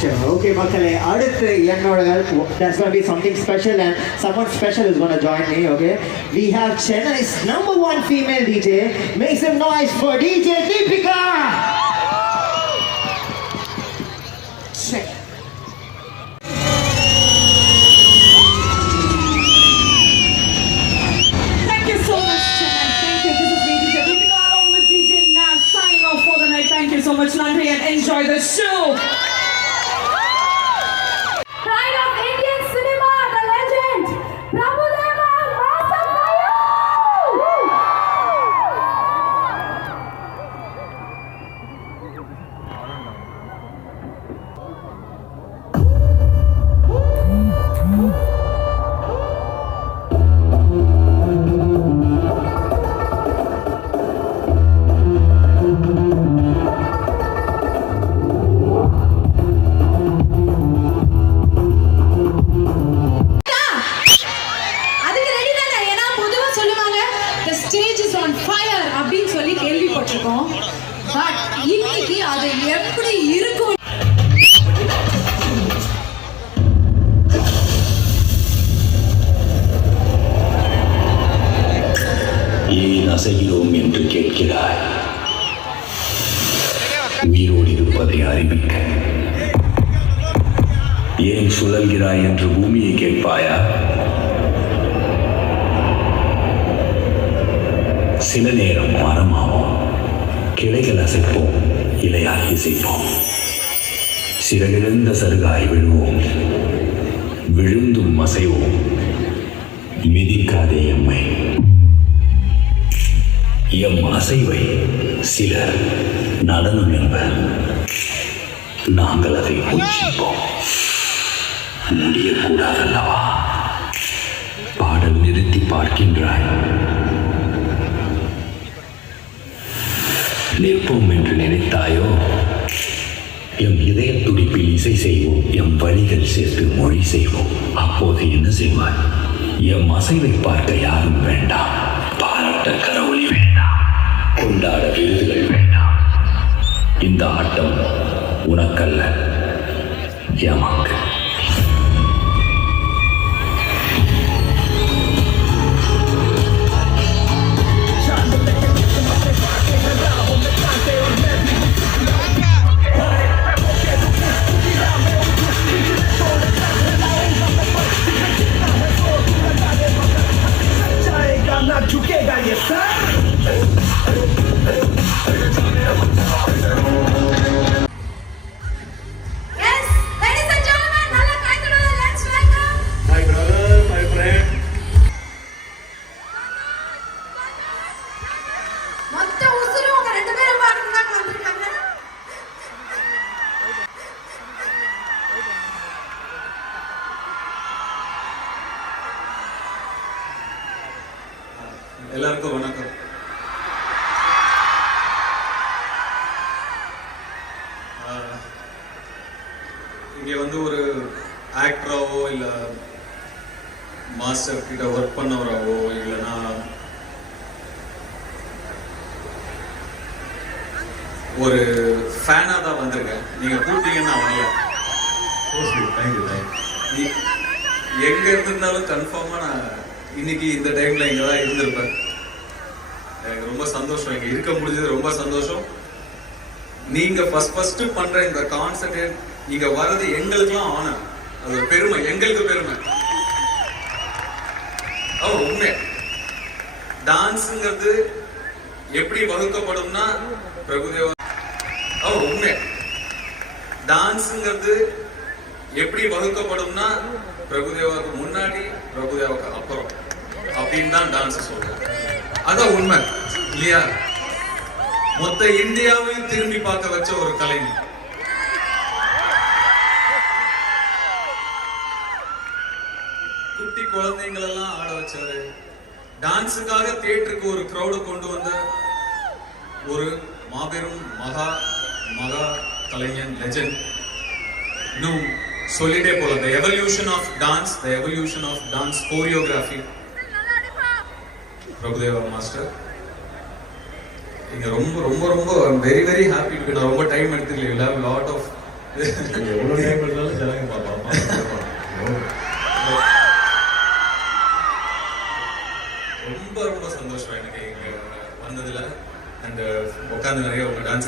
gesture. Okay, மக்களே அடுத்து என்னோட there's going to be something special and someone special is going to join me, okay? We have Chennai's #1 female DJ. Make some noise for DJ Deepika. Check. Thank you so much, Chennai. Thank you. This is me, DJ Deepika, along with DJ Nav, signing off for the night. Thank you so much, Nandri, and enjoy the show. Pride of Indian cinema, the legend, Prabhudeva Masavayu! அதுக்கு ready தானே? ஏன்னா பொதுவா சொல்லுவாங்க the stage is on fire அப்படின்னு சொல்லி கேள்விப்பட்டிருக்கோம். But இன்னைக்கு அது எப்படி இருக்கும்? ஏன் அசைகிறோம் என்று கேட்கிறாய். உயிரோடு இருப்பதை அறிவிக்க. ஏன் சுழல்கிறாய் என்று பூமியை கேட்பாயா? சில நேரம் மரமாவோம், கிளைகள் அசைப்போம், இலையால் இசைப்போம். சிறகிழந்த சருகாய் விழுவோம், விழுந்தும் அசைவோம். மிதிக்காதே எம்மை. எம் அசைவை சிலர் நடனம் என்பர். நாங்கள் அதை பூஜிப்போம். முடியக்கூடாதல்லவா? பாடல் நிறுத்தி பார்க்கின்றாய். நிற்போம் என்று நினைத்தாயோ? எம் இதய துடிப்பில் இசை செய்வோம், எம் வழிகள் சேர்த்து மொழி செய்வோம். அப்போது என்ன செய்வாய்? எம் அசைவை பார்க்க யாரும் வேண்டாம், பாராட்ட கரவொலி வேண்டாம், கொண்டாட விருதுகள் வேண்டாம். இந்த ஆட்டம் உனக்கல்ல, எமக்கு. Yes, ladies and gentlemen, நல்ல கைத்தட்டல். Let's welcome My brother, my friend. மொத்த உசுரும் உங்க ரெண்டு பேரும் பாட்டுக்கு தான் வந்திருக்காங்க. எல்லாருக்கும் வணக்கம். இங்கே வந்து ஒரு ஆக்டராவோ இல்லை மாஸ்டர் கிட்ட ஒர்க் பண்ணவராவோ இல்லைன்னா ஒரு ஃபேனாக தான் வந்திருக்கேன். நீங்கள் கூப்பிட்டீங்கன்னா வரல. எங்க இருந்திருந்தாலும் கன்ஃபார்மாக நான் இன்னைக்கு இந்த டைம்ல இங்கே தான் இருந்திருப்பேன். எனக்கு ரொம்ப சந்தோஷம், இங்கே இருக்க முடிஞ்சது ரொம்ப சந்தோஷம். நீங்க ஃபர்ஸ்ட் பண்ற இந்த கான்செர்ட் நீங்க வர்றது எங்களுக்குலாம் ஆனர், அது ஒரு பெருமை, எங்களுக்கு பெருமை. உண்மை. டான்ஸுங்கிறது எப்படி வகுக்கப்படும்னா பிரபுதேவா. உண்மை. டான்ஸுங்கிறது எப்படி வகுக்கப்படும்னா பிரபுதேவாவுக்கு முன்னாடி, பிரபுதேவாவுக்கு அப்புறம் அப்படின்னு தான் டான்ஸ் சொல்றோம். அதான் உண்மை இல்லையா? மொத்த இந்தியாவையும் திரும்பி பார்க்க வச்ச ஒரு கலைஞர். குட்டி குழந்தைங்களெல்லாம் ஆட வச்சாரு. டான்ஸுக்காக தியேட்டருக்கு ஒரு கிரௌடு கொண்டு வந்த ஒரு மாபெரும் மகா மகா கலைஞன், லெஜெண்ட். இன்னும் சொல்லிட்டே போலாம். The evolution of dance, the evolution of dance choreography. Prabhudeva master. இங்க ரொம்ப ரொம்ப ரொம்ப வெரி வெரி ஹாப்பி. நான் ரொம்ப டைம் எடுத்துக்கல. யூ ஹேவ் லாட் ஆஃப் எவ்வளோ டைம் இருந்தாலும் ஜனங்க பார்ப்பாங்க. ரொம்ப ரொம்ப சந்தோஷம் எனக்கு இங்க வந்ததுல அண்ட் உட்காந்து நிறைய உங்க டான்ஸ்